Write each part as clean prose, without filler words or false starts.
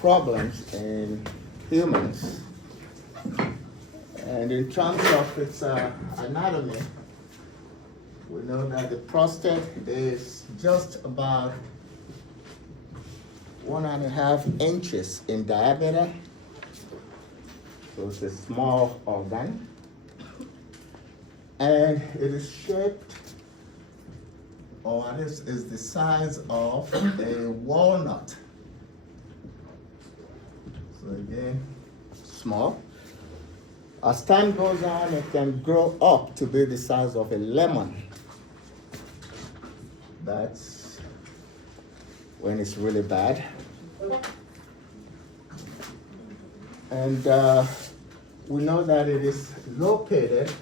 problems in humans. And in terms of its anatomy, we know that the prostate is just about 1.5 inches in diameter. So it's a small organ. And it is shaped, or this is the size of a walnut. So again, small. As time goes on, it can grow up to be the size of a lemon. That's when it's really bad. And we know that it is located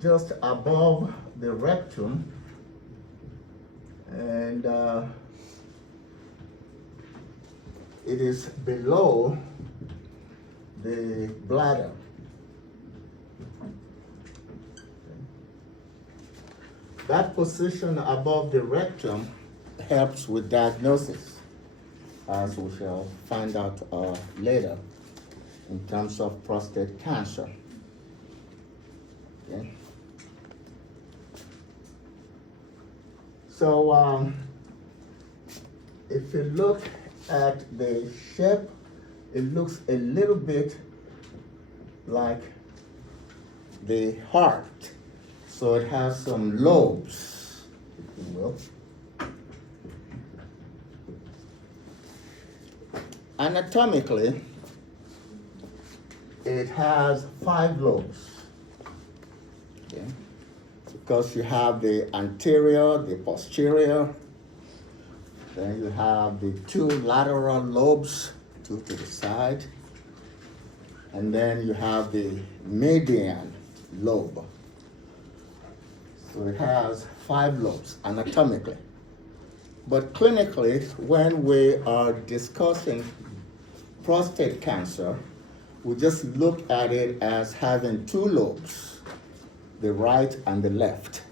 just above the rectum, and it is below the bladder. That position above the rectum helps with diagnosis, as we shall find out later, in terms of prostate cancer. Okay. So if you look at the shape, it looks a little bit like the heart. So it has some lobes, if you will. Anatomically, it has 5 lobes. Okay. Because you have the anterior, the posterior, then you have the 2 lateral lobes, 2 to the side, and then you have the median lobe. So it has 5 lobes anatomically. But clinically, when we are discussing prostate cancer, we just look at it as having 2 lobes, the right and the left.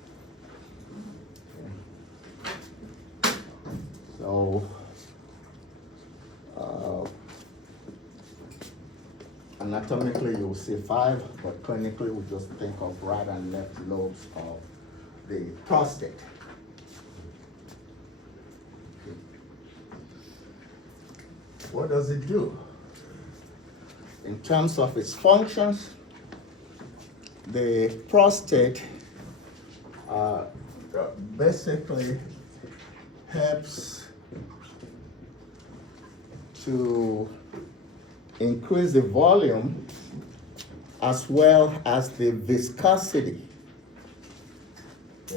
So, anatomically you'll see 5, but clinically we just think of right and left lobes of the prostate. What does it do? In terms of its functions, the prostate basically helps to increase the volume as well as the viscosity.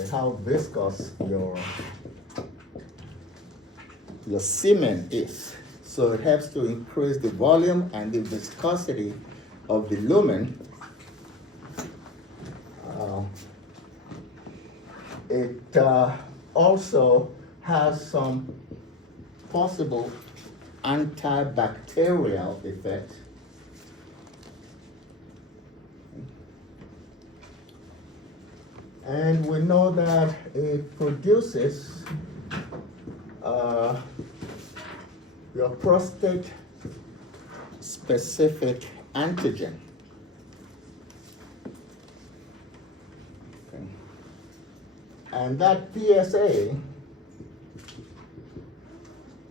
How viscous your semen is. So it helps to increase the volume and the viscosity of the lumen. It also has some possible antibacterial effect. And we know that it produces your prostate specific antigen. Okay. And that PSA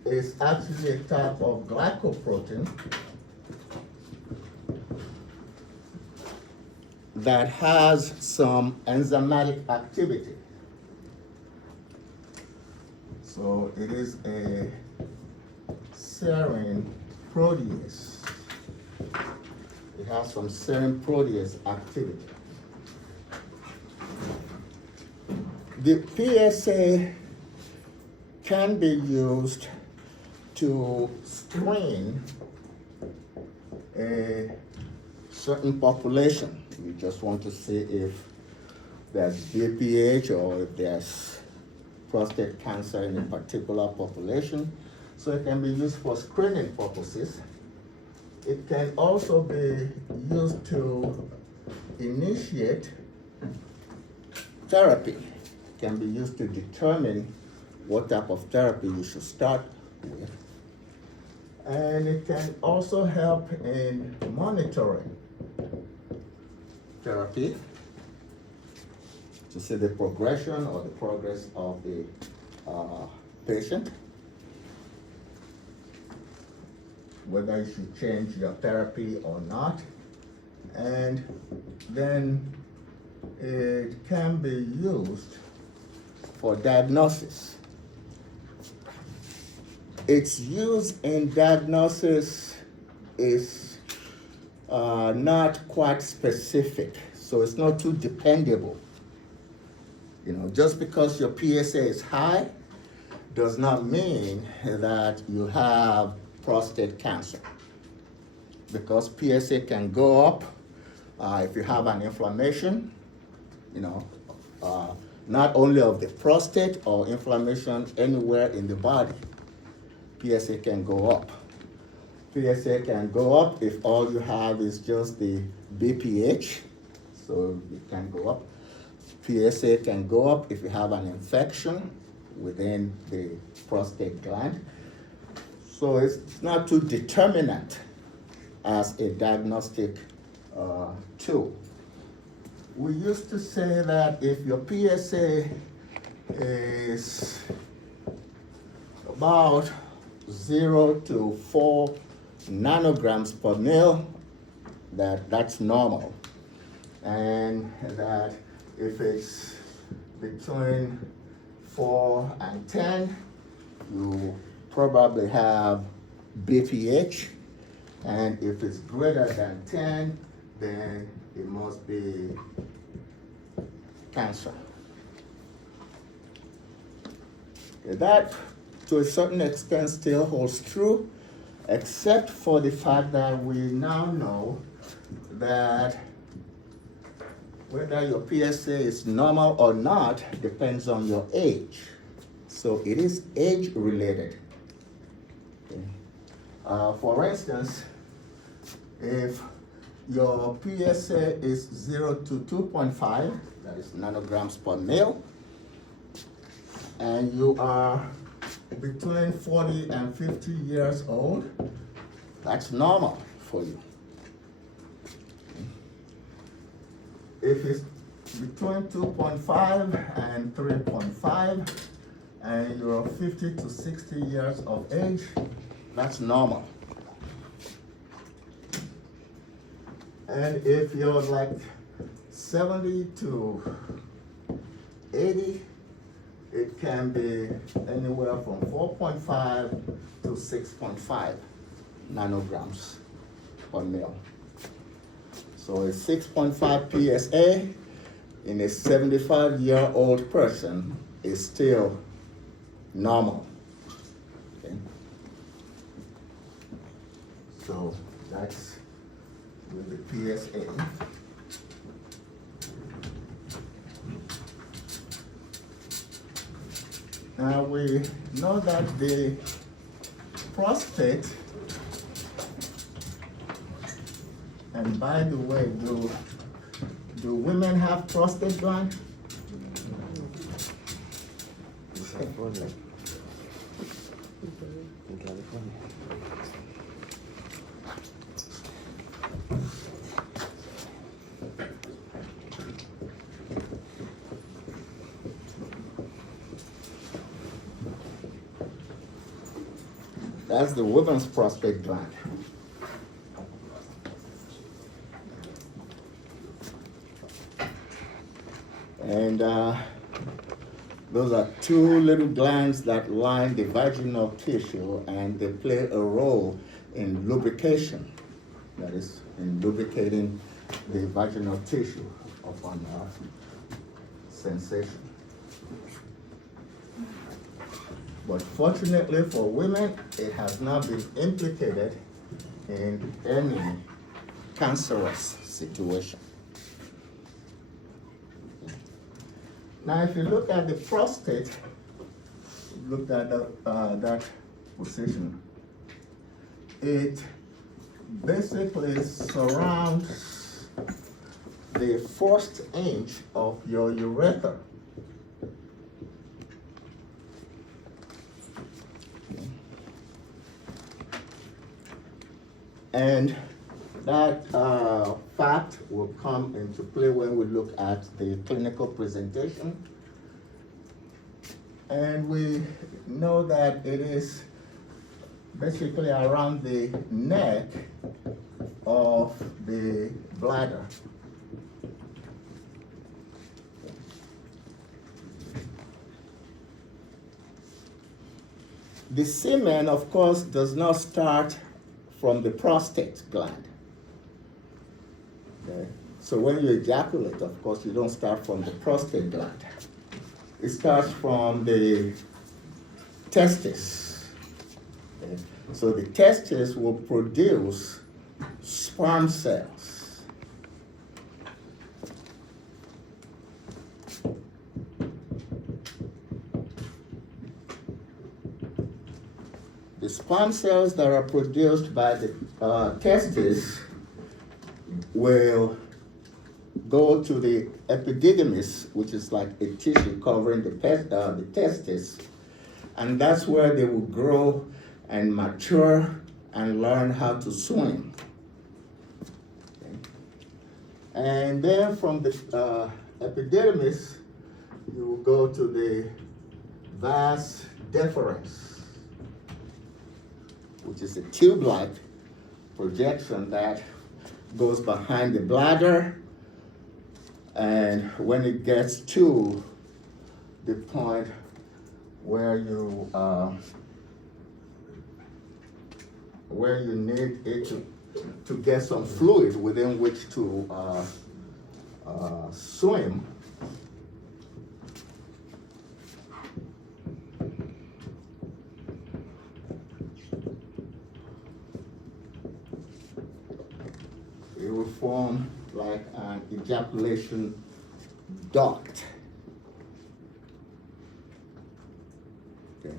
is actually a type of glycoprotein that has some enzymatic activity. So it is a serine protease. It has some serine protease activity. The PSA can be used to screen a certain population. You just want to see if there's BPH or if there's prostate cancer in a particular population. So it can be used for screening purposes. It can also be used to initiate therapy. It can be used to determine what type of therapy you should start with. And it can also help in monitoring therapy to see the progression or the progress of the patient, whether you should change your therapy or not. And then it can be used for diagnosis. Its use in diagnosis is not quite specific, so it's not too dependable. You know, just because your PSA is high does not mean that you have prostate cancer, because PSA can go up if you have an inflammation, you know, not only of the prostate or inflammation anywhere in the body. PSA can go up. PSA can go up if all you have is just the BPH, so it can go up. PSA can go up if you have an infection within the prostate gland. So it's not too determinant as a diagnostic tool. We used to say that if your PSA is about 0 to 4 nanograms per mil, that's normal. And that if it's between 4 and 10, you probably have BPH. And if it's greater than 10, then it must be cancer. That, to a certain extent, still holds true, except for the fact that we now know that whether your PSA is normal or not depends on your age. So it is age related. Okay. For instance, if your PSA is 0 to 2.5, that is nanograms per mil, and you are between 40 and 50 years old, that's normal for you. If it's between 2.5 and 3.5, and you're 50 to 60 years of age, that's normal. And if you're like 70 to 80, it can be anywhere from 4.5 to 6.5 nanograms per mil. So a 6.5 PSA in a 75-year-old person is still normal. Okay? So that's with the PSA. Now we know that the prostate, and by the way, do women have prostate gland? In California. That's the woman's prostate gland. And those are two little glands that line the vaginal tissue, and they play a role in lubrication, that is, in lubricating the vaginal tissue upon sensation. But fortunately for women, it has not been implicated in any cancerous situation. Now, if you look at the prostate, look at that position, it basically surrounds the first inch of your urethra. And that fact will come into play when we look at the clinical presentation. And we know that it is basically around the neck of the bladder. The semen, of course, does not start from the prostate gland. Okay? So when you ejaculate, of course, you don't start from the prostate gland. It starts from the testis. Okay? So the testis will produce sperm cells. The sperm cells that are produced by the testis will go to the epididymis, which is like a tissue covering the testis, and that's where they will grow and mature and learn how to swim. Okay. And then from the epididymis, you will go to the vas deferens, which is a tube-like projection that goes behind the bladder, and when it gets to the point where you need it to get some fluid within which to swim, it will form like an ejaculation duct. Okay.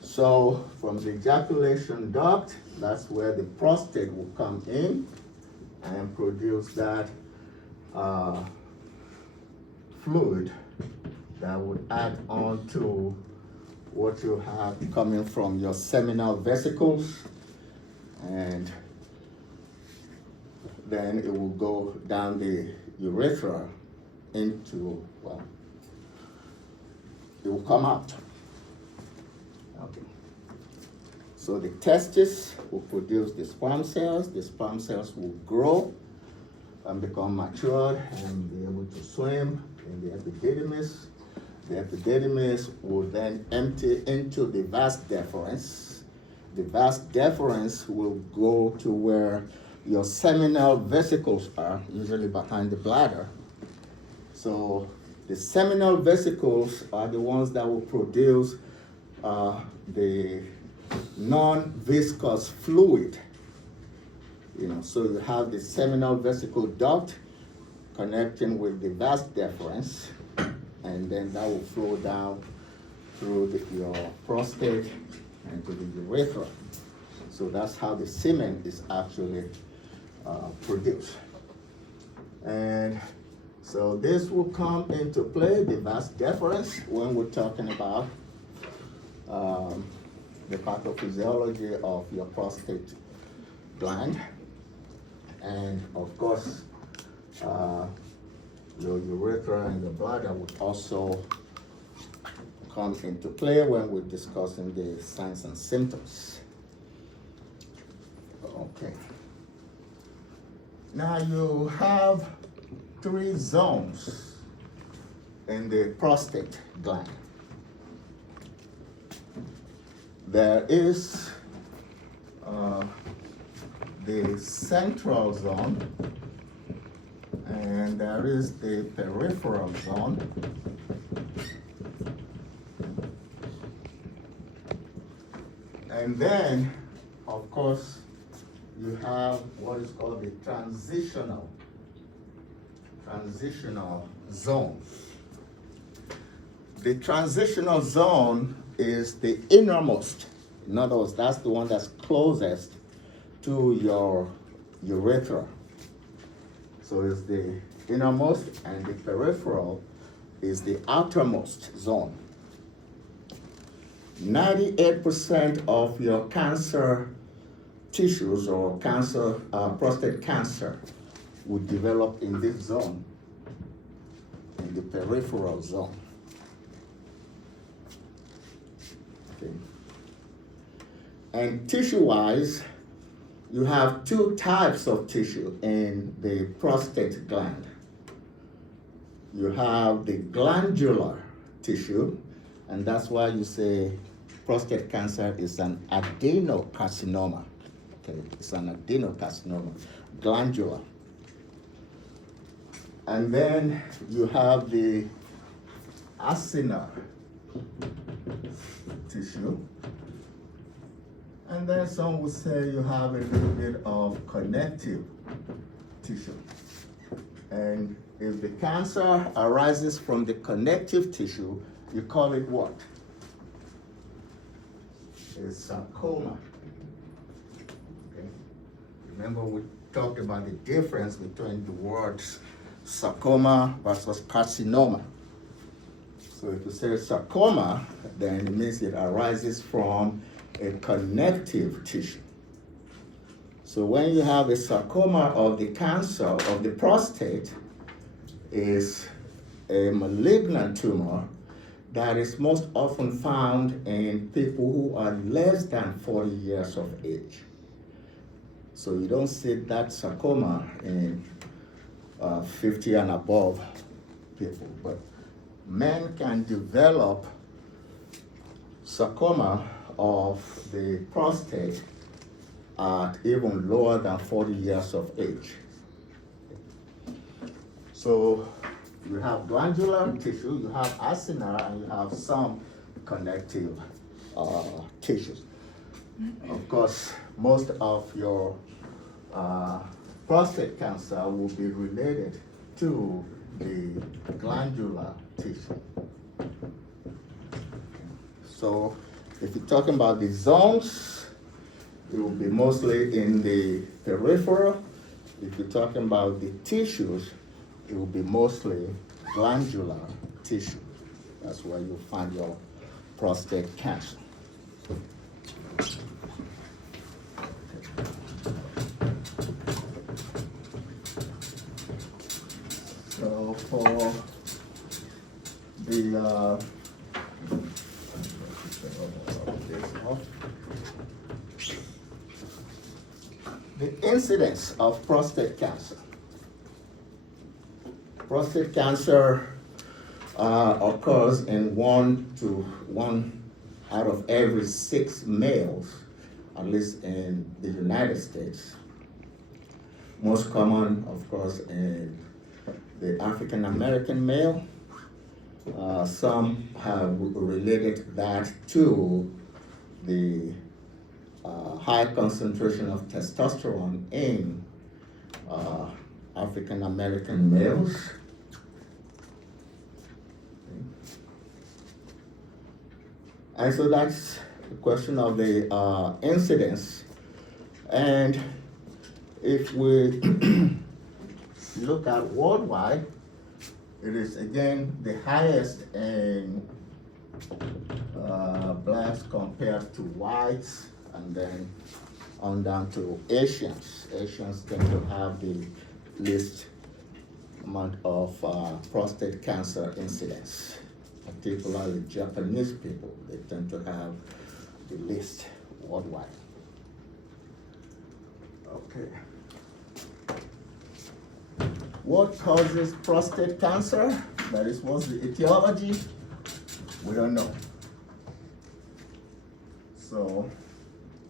So from the ejaculation duct, that's where the prostate will come in and produce that fluid that would add on to what you have coming from your seminal vesicles, and then it will go down the urethra into, well, it will come out. Okay. So the testis will produce the sperm cells will grow and become matured and be able to swim in the epididymis. The epididymis will then empty into the vas deferens. The vas deferens will go to where your seminal vesicles are, usually behind the bladder. So the seminal vesicles are the ones that will produce the non-viscous fluid. So you have the seminal vesicle duct connecting with the vas deferens, and then that will flow down through your prostate and to the urethra. So that's how the semen is actually produced. And so this will come into play, the vas deferens, when we're talking about the pathophysiology of your prostate gland. And of course, your urethra and your bladder would also come into play when we're discussing the signs and symptoms. Okay. Now you have 3 zones in the prostate gland. There is the central zone, and there is the peripheral zone. And then, of course, you have what is called the transitional zone. The transitional zone is the innermost. In other words, that's the one that's closest to your urethra. So it's the innermost, and the peripheral is the outermost zone. 98% of your cancer tissues or cancer, prostate cancer will develop in this zone, in the peripheral zone. Okay. And tissue-wise, you have two types of tissue in the prostate gland. You have the glandular tissue, and that's why you say prostate cancer is an adenocarcinoma. Okay, it's an adenocarcinoma, glandular. And then you have the acinar tissue. And then some would say you have a little bit of connective tissue. And if the cancer arises from the connective tissue, you call it what? A sarcoma. Okay. Remember we talked about the difference between the words sarcoma versus carcinoma. So if you say sarcoma, then it means it arises from a connective tissue. So when you have a sarcoma of the cancer of the prostate, is a malignant tumor that is most often found in people who are less than 40 years of age. So you don't see that sarcoma in 50 and above people, but men can develop sarcoma of the prostate at even lower than 40 years of age. So you have glandular tissue, you have acinar, and you have some connective tissues. Of course, most of your prostate cancer will be related to the glandular tissue. So if you're talking about the zones, it will be mostly in the peripheral. If you're talking about the tissues, it will be mostly glandular tissue. That's where you'll find your prostate cancer. So for the incidence of prostate cancer. Prostate cancer occurs in 1 out of every 6 males, at least in the United States. Most common, of course, in the African American male. Some have related that to the high concentration of testosterone in African American males. And so that's the question of the incidence. And if we look at worldwide, it is again the highest in blacks compared to whites, and then on down to Asians. Asians tend to have the least amount of prostate cancer incidence, particularly Japanese people. They tend to have the least worldwide. Okay. What causes prostate cancer? That is, what's the etiology? We don't know. So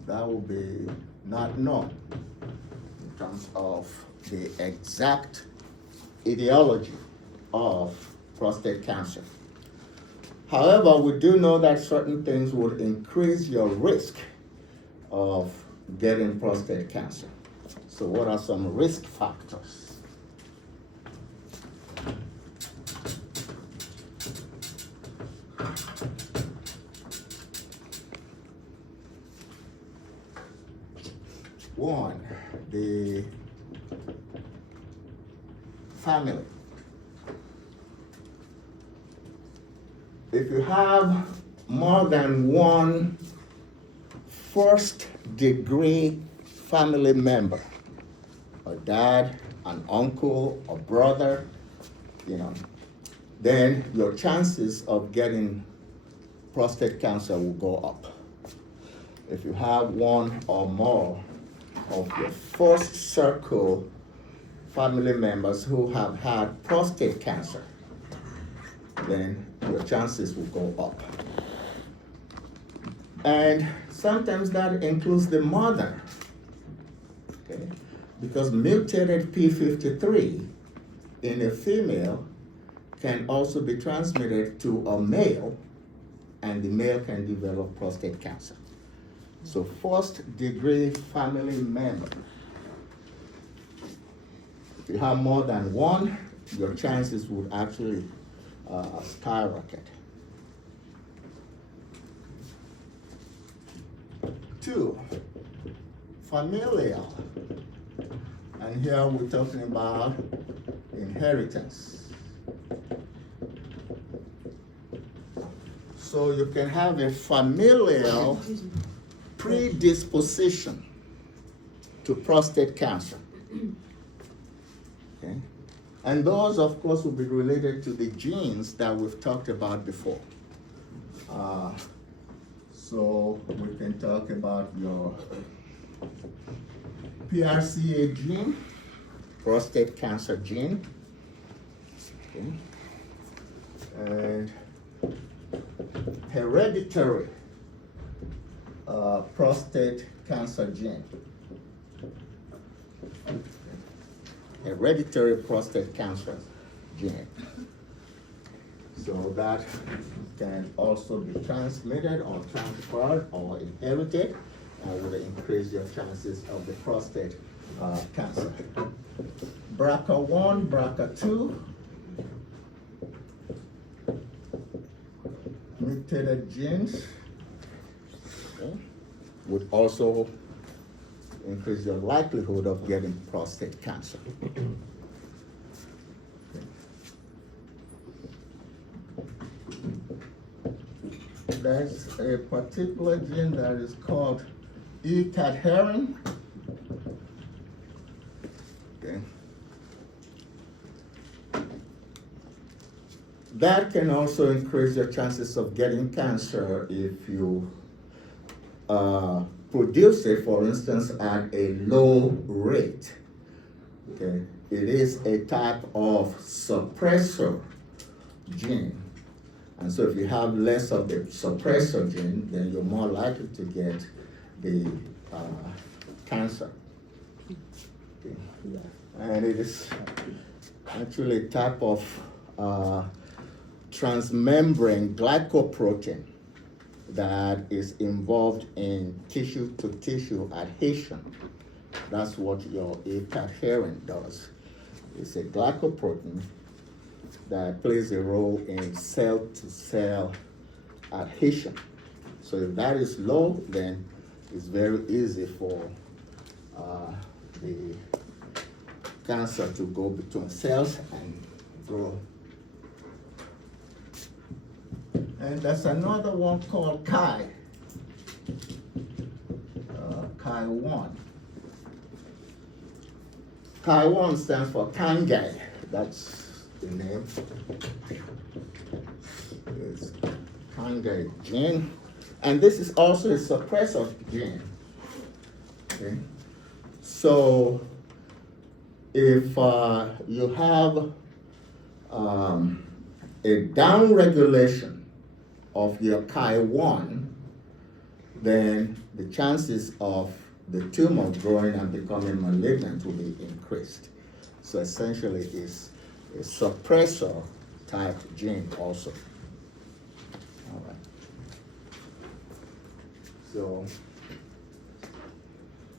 that will be not known in terms of the exact etiology of prostate cancer. However, we do know that certain things would increase your risk of getting prostate cancer. So what are some risk factors? One, the family. If you have more than one first-degree family member, a dad, an uncle, a brother, then your chances of getting prostate cancer will go up. If you have one or more of your first circle family members who have had prostate cancer, then your chances will go up. And sometimes that includes the mother, okay? Because mutated P53 in a female can also be transmitted to a male, and the male can develop prostate cancer. So first-degree family member. If you have more than one, your chances would actually skyrocket. 2, familial. And here we're talking about inheritance. So you can have a familial predisposition to prostate cancer. Okay? And those, of course, will be related to the genes that we've talked about before. So we can talk about your PRCA gene, prostate cancer gene, okay, and hereditary prostate cancer gene. Hereditary prostate cancer gene. So that can also be transmitted or transferred or inherited, and will increase your chances of the prostate cancer. BRCA1, BRCA2, mutated genes, okay, would also increase your likelihood of getting prostate cancer. There's a particular gene that is called E-cadherin. Okay. That can also increase your chances of getting cancer if you produce it, for instance, at a low rate. Okay. It is a type of suppressor gene. And so if you have less of the suppressor gene, then you're more likely to get the cancer. Okay. And it is actually a type of transmembrane glycoprotein that is involved in tissue-to-tissue adhesion. That's what your E-cadherin does. It's a glycoprotein that plays a role in cell-to-cell adhesion. So if that is low, then it's very easy for the cancer to go between cells and grow. And there's another one called Chi, Chi1. Chi1 stands for Kangay. That's the name. It's Kangay gene. And this is also a suppressor gene. Okay? So if you have a downregulation of your Chi1, then the chances of the tumor growing and becoming malignant will be increased. So essentially it's a suppressor type gene also. All right. So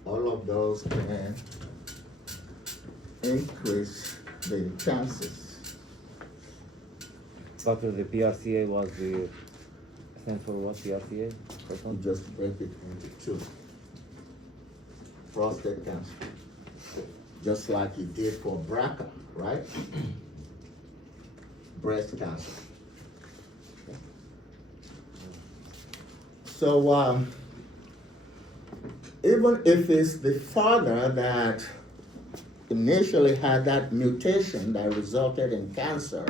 all of those can increase the chances. Doctor, the PRCA was the stand for what? PRCA? You just break it into two. Prostate cancer. Just like you did for BRCA, right? Breast cancer. So even if it's the father that initially had that mutation that resulted in cancer,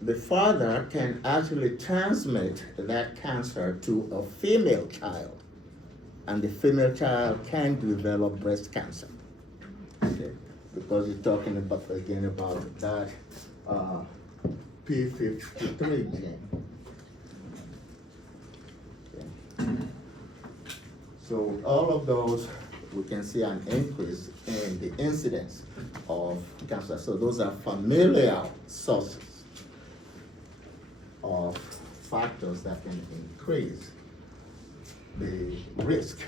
the father can actually transmit that cancer to a female child, and the female child can develop breast cancer. Okay, because you're talking about again about that P53 gene. Okay. So all of those, we can see an increase in the incidence of cancer. So those are familial sources of factors that can increase the risk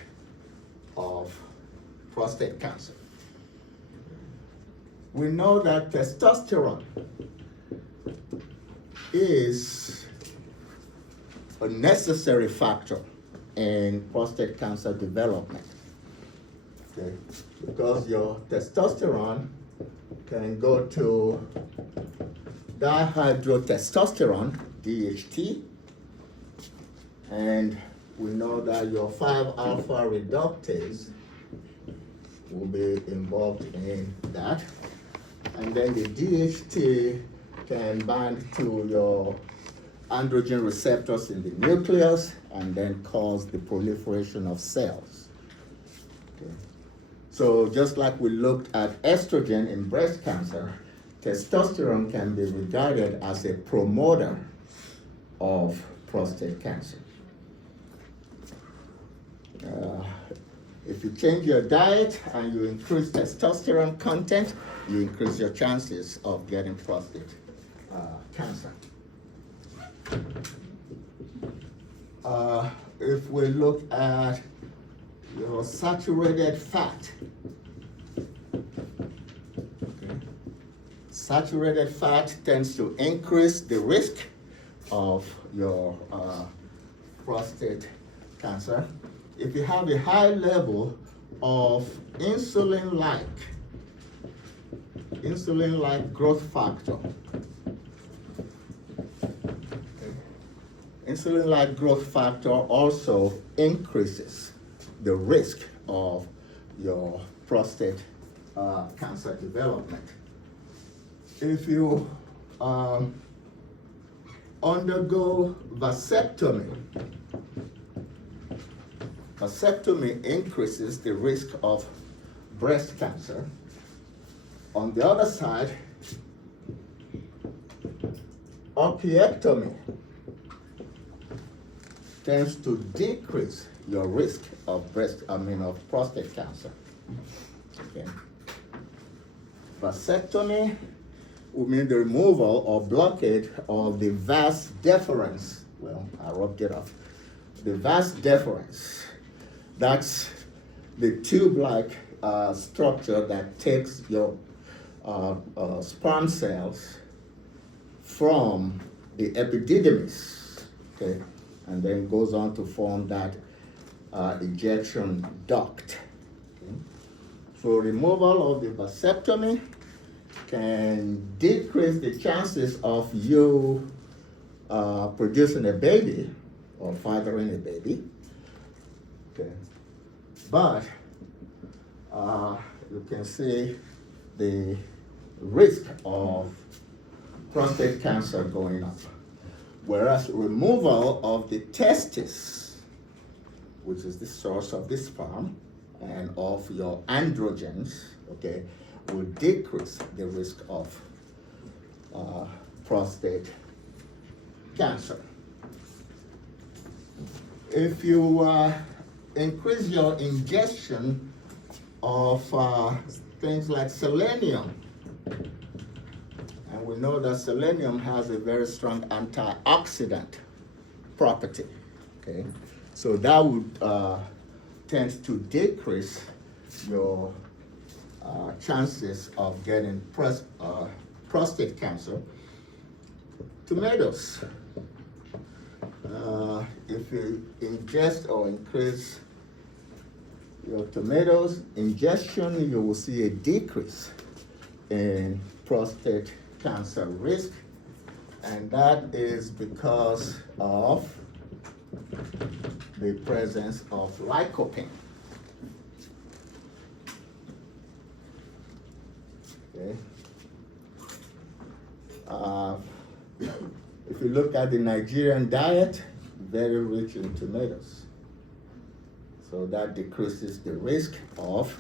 of prostate cancer. We know that testosterone is a necessary factor in prostate cancer development. Okay? Because your testosterone can go to dihydrotestosterone, DHT, and we know that your 5-alpha reductase will be involved in that. And then the DHT can bind to your androgen receptors in the nucleus and then cause the proliferation of cells. Okay. So just like we looked at estrogen in breast cancer, testosterone can be regarded as a promoter of prostate cancer. If you change your diet and you increase testosterone content, you increase your chances of getting prostate cancer. If we look at your saturated fat, okay. Saturated fat tends to increase the risk of your prostate cancer. If you have a high level of insulin-like growth factor, insulin-like growth factor also increases the risk of your prostate cancer development. If you undergo vasectomy, vasectomy increases the risk of breast cancer. On the other side, opiectomy tends to decrease your risk of prostate cancer. Okay. Vasectomy will mean the removal or blockade of the vas deferens. Well, I rubbed it off. The vas deferens. That's the tube-like structure that takes your sperm cells from the epididymis, okay, and then goes on to form that ejection duct. Okay. So removal of the vasectomy can decrease the chances of you producing a baby or fathering a baby. Okay. But you can see the risk of prostate cancer going up. Whereas removal of the testis, which is the source of the sperm and of your androgens, okay, will decrease the risk of prostate cancer. If you increase your ingestion of things like selenium, and we know that selenium has a very strong antioxidant property, okay? So that would tend to decrease your chances of getting prostate cancer. Tomatoes. If you ingest or increase your tomatoes ingestion, you will see a decrease in prostate cancer risk, and that is because of the presence of lycopene. Okay. If you look at the Nigerian diet, very rich in tomatoes. So that decreases the risk of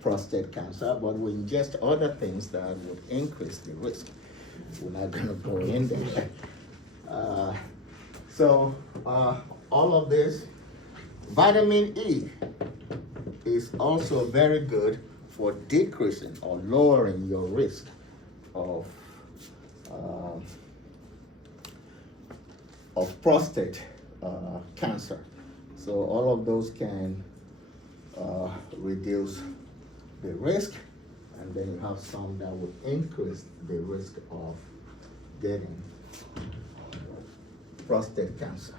prostate cancer, but we ingest other things that would increase the risk. We're not going to go in there. All of this, vitamin E is also very good for decreasing or lowering your risk of prostate cancer. So all of those can reduce the risk, and then you have some that would increase the risk of getting prostate cancer.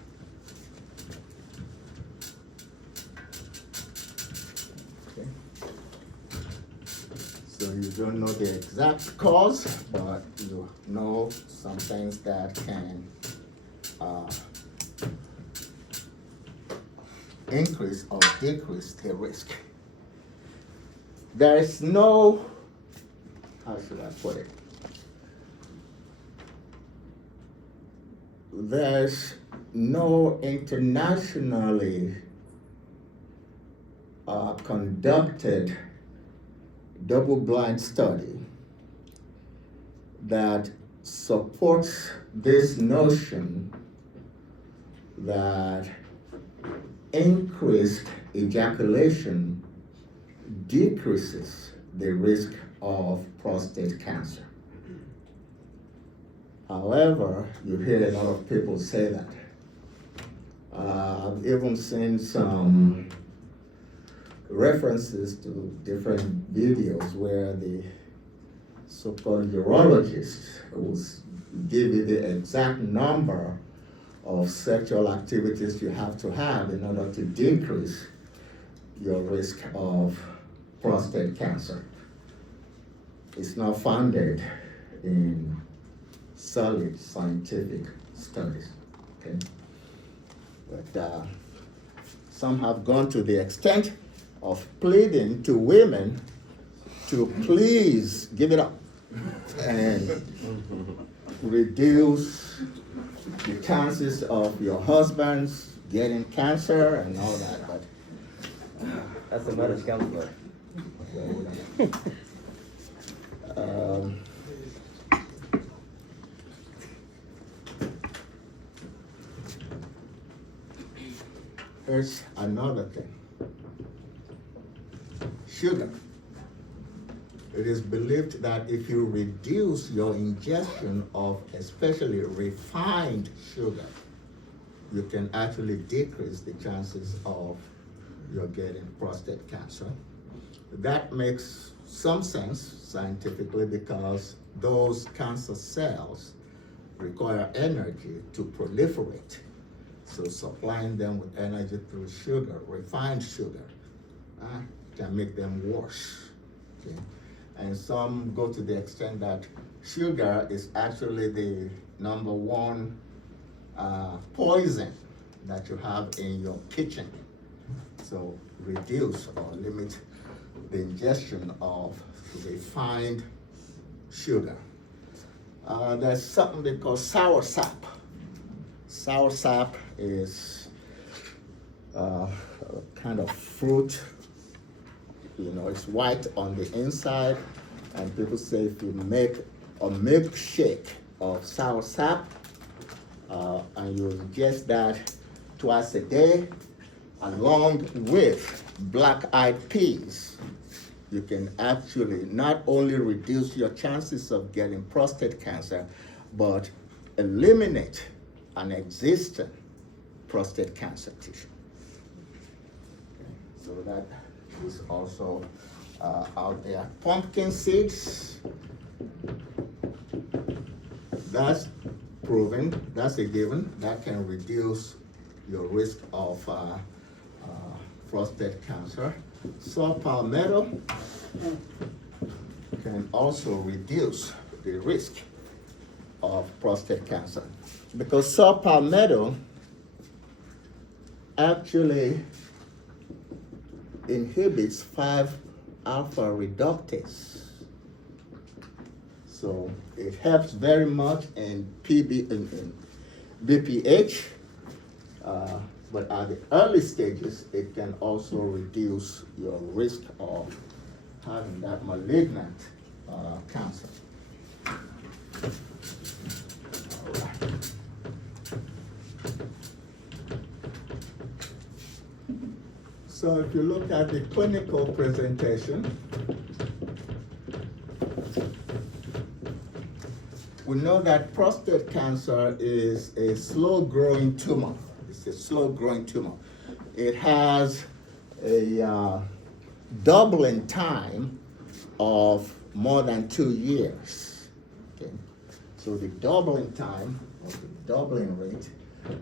Okay. So you don't know the exact cause, but you know some things that can increase or decrease the risk. There is no, how should I put it? There's no internationally conducted double-blind study that supports this notion that increased ejaculation decreases the risk of prostate cancer. However, you hear a lot of people say that. I've even seen some references to different videos where the so-called urologist will give you the exact number of sexual activities you have to have in order to decrease your risk of prostate cancer. It's not founded in solid scientific studies, okay? But some have gone to the extent of pleading to women to please give it up and reduce the chances of your husbands getting cancer and all that, but That's a marriage counselor. Here's another thing. Sugar. It is believed that if you reduce your ingestion of especially refined sugar, you can actually decrease the chances of your getting prostate cancer. That makes some sense scientifically because those cancer cells require energy to proliferate. So supplying them with energy through sugar, refined sugar, can make them worse. Okay? And some go to the extent that sugar is actually the number one poison that you have in your kitchen. So reduce or limit the ingestion of refined sugar. There's something they call sour sap. Sour sap is a kind of fruit. You know, it's white on the inside, and people say if you make a milkshake of sour sap and you ingest that twice a day, along with black-eyed peas, you can actually not only reduce your chances of getting prostate cancer, but eliminate an existing prostate cancer tissue. Okay, so that is also out there. Pumpkin seeds, that's proven, that's a given, that can reduce your risk of prostate cancer. Saw palmetto can also reduce the risk of prostate cancer because saw palmetto actually inhibits 5-alpha reductase. So it helps very much in BPH, but at the early stages, it can also reduce your risk of having that malignant cancer. All right. So if you look at the clinical presentation, we know that prostate cancer is a slow-growing tumor. It's a slow-growing tumor. It has a doubling time of more than 2 years. Okay? So the doubling time, or the doubling rate,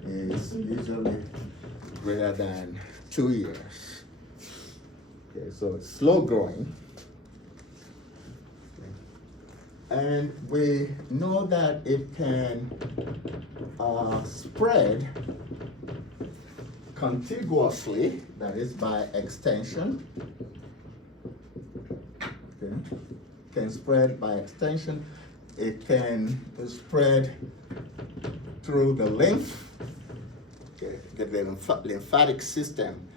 is usually greater than 2 years. Okay, so it's slow-growing. And we know that it can spread contiguously, that is by extension. Okay. Can spread by extension. It can spread through the lymph. Okay. The lymphatic system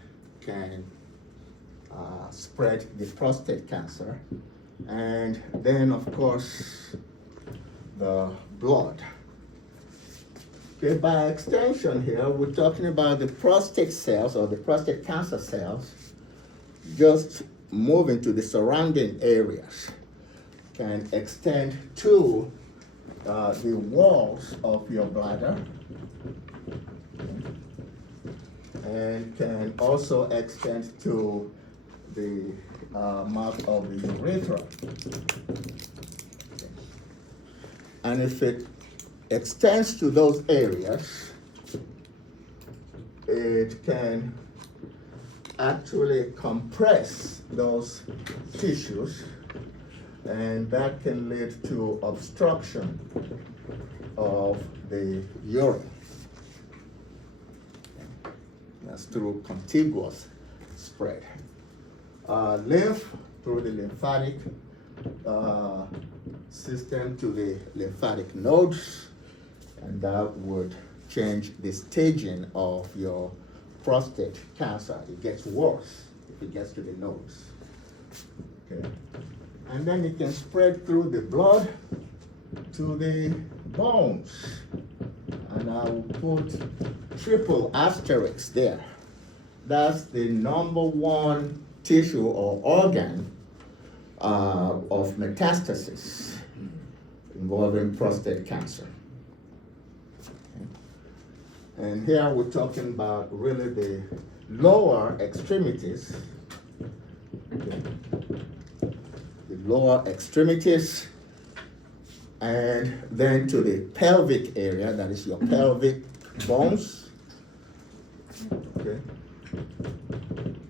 can spread the prostate cancer. And then, of course, the blood. Okay, by extension here, we're talking about the prostate cells or the prostate cancer cells just moving to the surrounding areas, can extend to the walls of your bladder, and can also extend to the mouth of the urethra. And if it extends to those areas, it can actually compress those tissues, and that can lead to obstruction of the urine. That's through contiguous spread. Lymph through the lymphatic system to the lymphatic nodes, and that would change the staging of your prostate cancer. It gets worse if it gets to the nodes. Okay. And then it can spread through the blood to the bones. And I will put triple asterisks there. That's the number one tissue or organ of metastasis involving prostate cancer. Okay. And here we're talking about really the lower extremities. Okay. The lower extremities, and then to the pelvic area, that is your pelvic bones. Okay.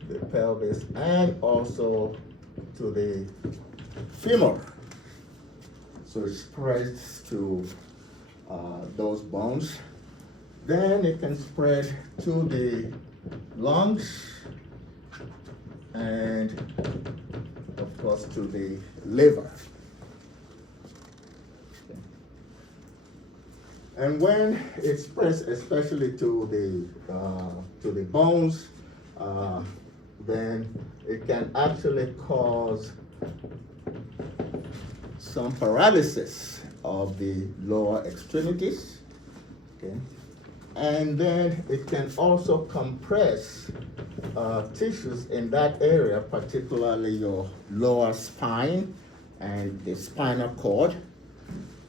The pelvis, and also to the femur. So it spreads to those bones. Then it can spread to the lungs, and of course to the liver. Okay. And when it spreads, especially to the bones, then it can actually cause some paralysis of the lower extremities. Okay. And then it can also compress tissues in that area, particularly your lower spine and the spinal cord.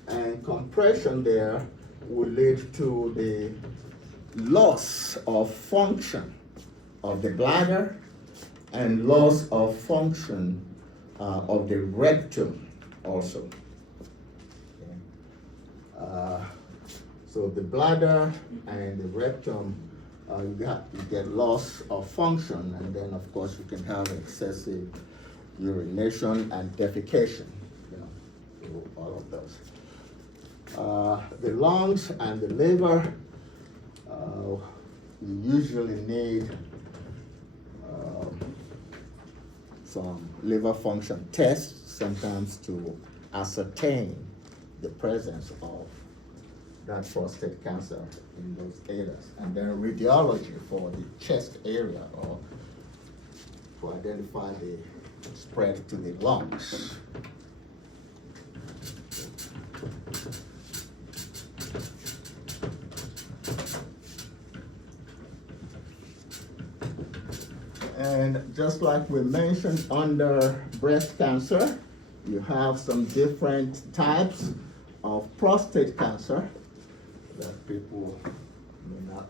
And compression there will lead to the loss of function of the bladder and loss of function of the rectum also. Okay. So the bladder and the rectum, you get loss of function, and then of course you can have excessive urination and defecation, all of those. The lungs and the liver, you usually need some liver function tests sometimes to ascertain the presence of that prostate cancer in those areas. And then radiology for the chest area or to identify the spread to the lungs. And just like we mentioned under breast cancer, you have some different types of prostate cancer that people may not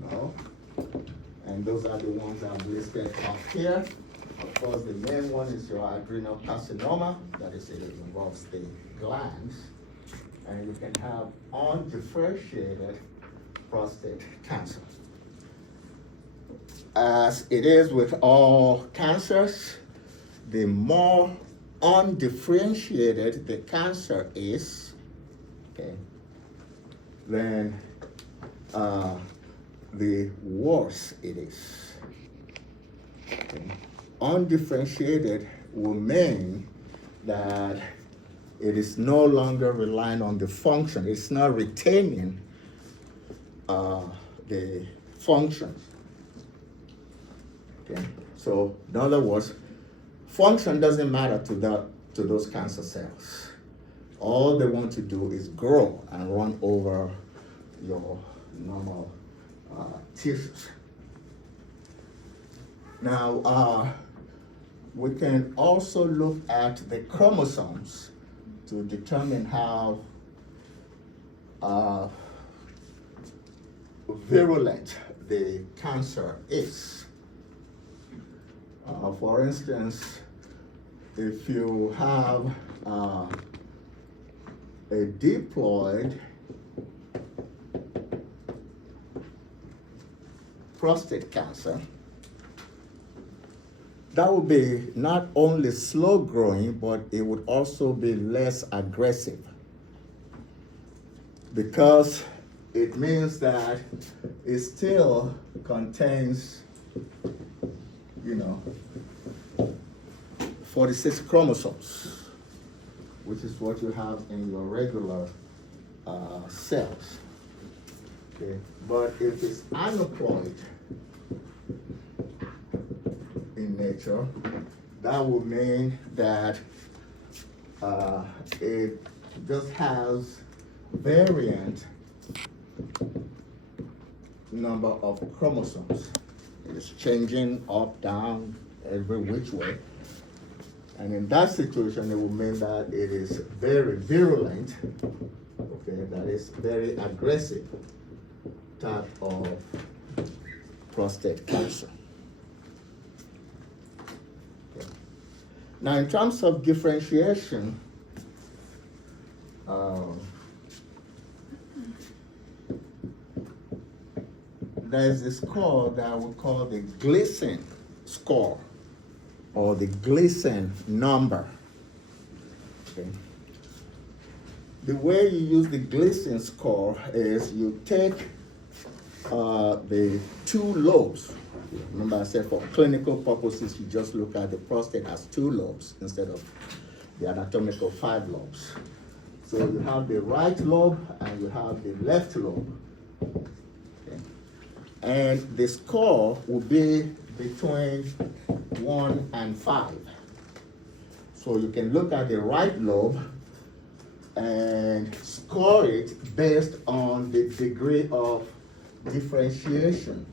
know. And those are the ones I've listed up here. Of course, the main one is your adrenal carcinoma, that is, it involves the glands. And you can have undifferentiated prostate cancer. As it is with all cancers, the more undifferentiated the cancer is, okay, then the worse it is. Okay. Undifferentiated will mean that it is no longer relying on the function. It's not retaining the functions. Okay. So in other words, function doesn't matter to those cancer cells. All they want to do is grow and run over your normal tissues. Now, we can also look at the chromosomes to determine how virulent the cancer is. For instance, if you have a diploid prostate cancer, that would be not only slow growing, but it would also be less aggressive, because it means that it still contains, 46 chromosomes, which is what you have in your regular cells. Okay. But if it's aneuploid in nature, that would mean that it just has variant number of chromosomes. It's changing up, down, every which way. And in that situation, it will mean that it is very virulent, okay, that is very aggressive type of prostate cancer. Okay. Now, in terms of differentiation, there's a score that we call the Gleason score, or the Gleason number. Okay. The way you use the Gleason score is you take the two lobes. Remember I said for clinical purposes, you just look at the prostate as two lobes instead of the anatomical 5 lobes. So you have the right lobe and you have the left lobe. Okay. And the score will be between 1 and 5. So you can look at the right lobe and score it based on the degree of differentiation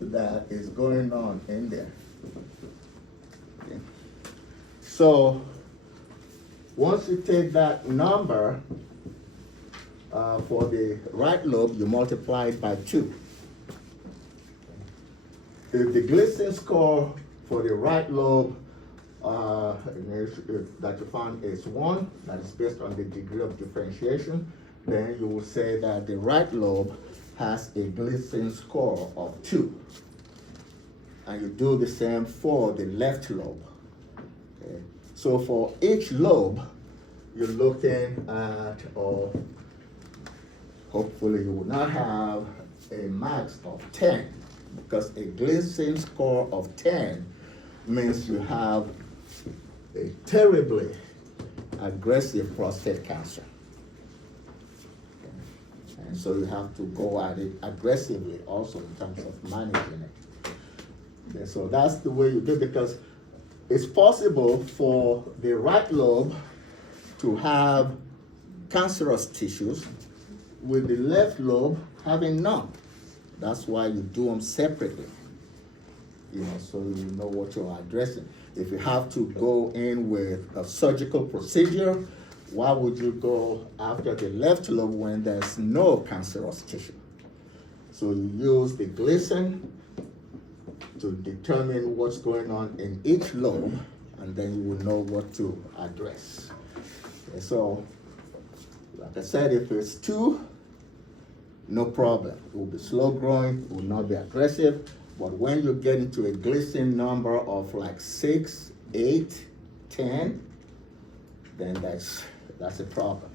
that is going on in there. Okay. So once you take that number for the right lobe, you multiply it by 2. If the Gleason score for the right lobe that you found is 1, that is based on the degree of differentiation, then you will say that the right lobe has a Gleason score of 2. And you do the same for the left lobe. Okay. So for each lobe, you're looking at hopefully you will not have a max of 10, because a Gleason score of 10 means you have a terribly aggressive prostate cancer. And so you have to go at it aggressively also in terms of managing it. Okay, so that's the way you do it, because it's possible for the right lobe to have cancerous tissues with the left lobe having none. That's why you do them separately, so you know what you're addressing. If you have to go in with a surgical procedure, why would you go after the left lobe when there's no cancerous tissue? So you use the Gleason to determine what's going on in each lobe, and then you will know what to address. Okay, so, like I said, if it's 2, no problem. It will be slow growing, it will not be aggressive. But when you get into a Gleason number of like 6, 8, 10, then that's a problem.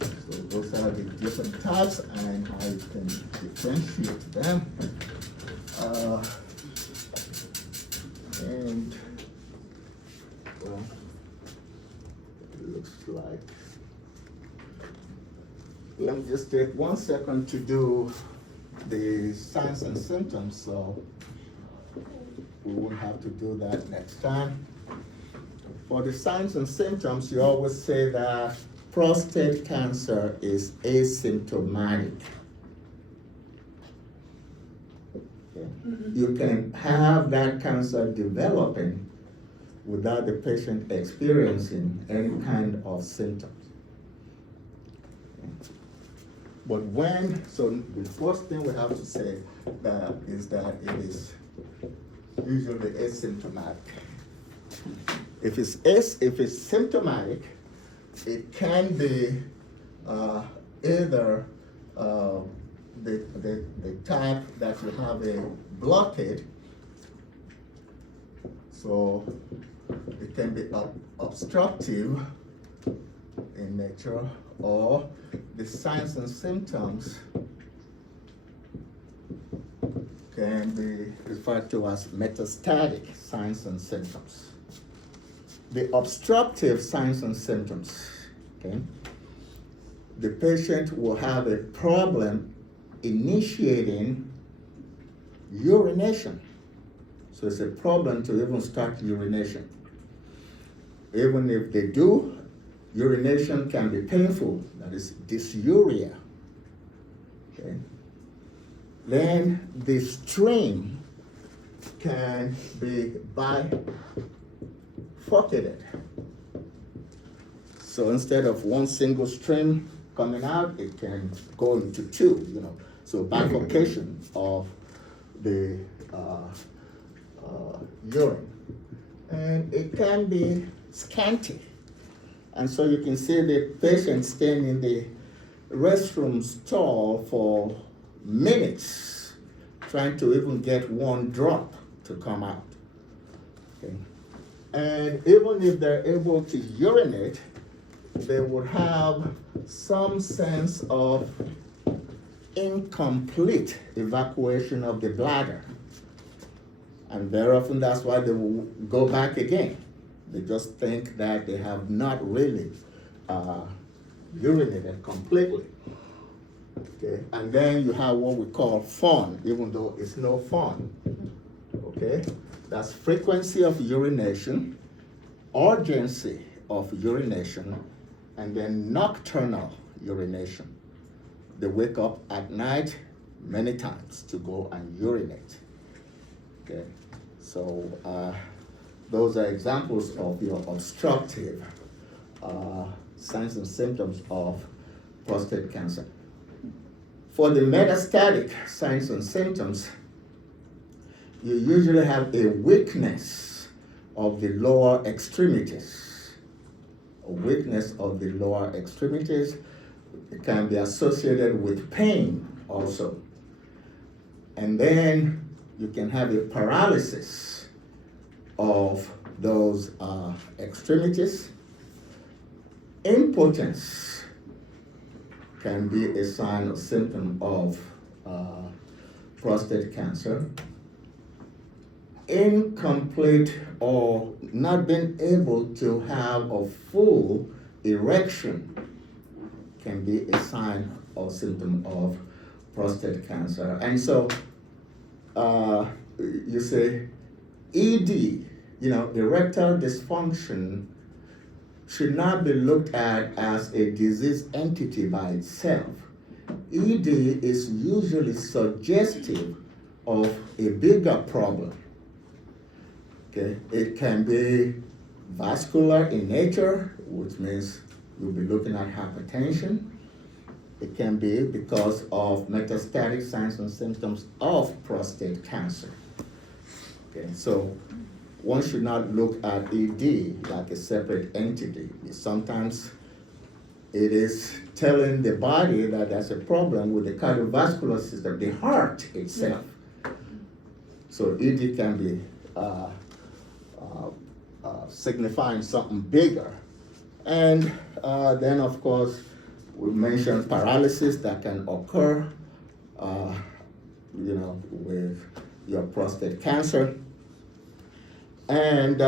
So those are the different types and how you can differentiate them. And well, it looks like, let me just take 1 second to do the signs and symptoms, so we won't have to do that next time. For the signs and symptoms, you always say that prostate cancer is asymptomatic. Okay. You can have that cancer developing without the patient experiencing any kind of symptoms. But so the first thing we have to say is that it is usually asymptomatic. If it's symptomatic, it can be either the type that you have a blockade, so it can be obstructive in nature, or the signs and symptoms can be referred to as metastatic signs and symptoms. The obstructive signs and symptoms, okay? The patient will have a problem initiating urination. So it's a problem to even start urination. Even if they do, urination can be painful, that is dysuria. Okay? Then the stream can be bifurcated. So instead of one single stream coming out, it can go into 2, So bifurcation of the urine. And it can be scanty. And so you can see the patient staying in the restroom stall for minutes, trying to even get one drop to come out. Okay. And even if they're able to urinate, they would have some sense of incomplete evacuation of the bladder. And very often that's why they will go back again. They just think that they have not really urinated completely. Okay, and then you have what we call FUN, even though it's no fun. Okay, that's frequency of urination, urgency of urination, and then nocturnal urination. They wake up at night many times to go and urinate. Okay, so those are examples of your obstructive signs and symptoms of prostate cancer. For the metastatic signs and symptoms, you usually have a weakness of the lower extremities. A weakness of the lower extremities. It can be associated with pain also. And then you can have a paralysis of those extremities. Impotence can be a sign or symptom of prostate cancer. Incomplete or not being able to have a full erection can be a sign or symptom of prostate cancer. And so you say ED, erectile dysfunction should not be looked at as a disease entity by itself. ED is usually suggestive of a bigger problem. Okay, it can be vascular in nature, which means you'll be looking at hypertension. It can be because of metastatic signs and symptoms of prostate cancer. Okay, so one should not look at ED like a separate entity. Sometimes it is telling the body that there's a problem with the cardiovascular system, the heart itself. So ED can be signifying something bigger. And then, of course, we mentioned paralysis that can occur, with your prostate cancer. And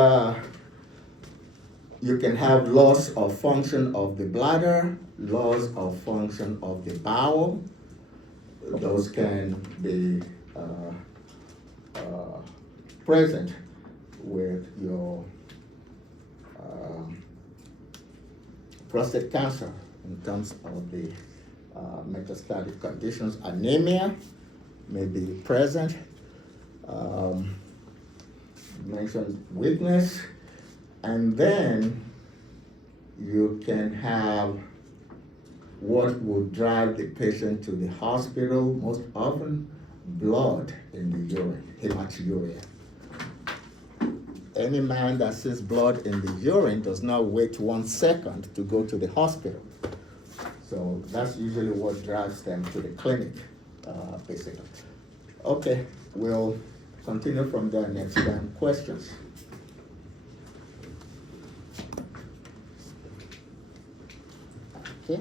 you can have loss of function of the bladder, loss of function of the bowel. Those can be present with your prostate cancer in terms of the metastatic conditions. Anemia may be present. Mentioned weakness, and then you can have what will drive the patient to the hospital, most often blood in the urine, hematuria. Any man that sees blood in the urine does not wait 1 second to go to the hospital. So that's usually what drives them to the clinic, basically. Okay, we'll continue from there next time. Questions? Okay.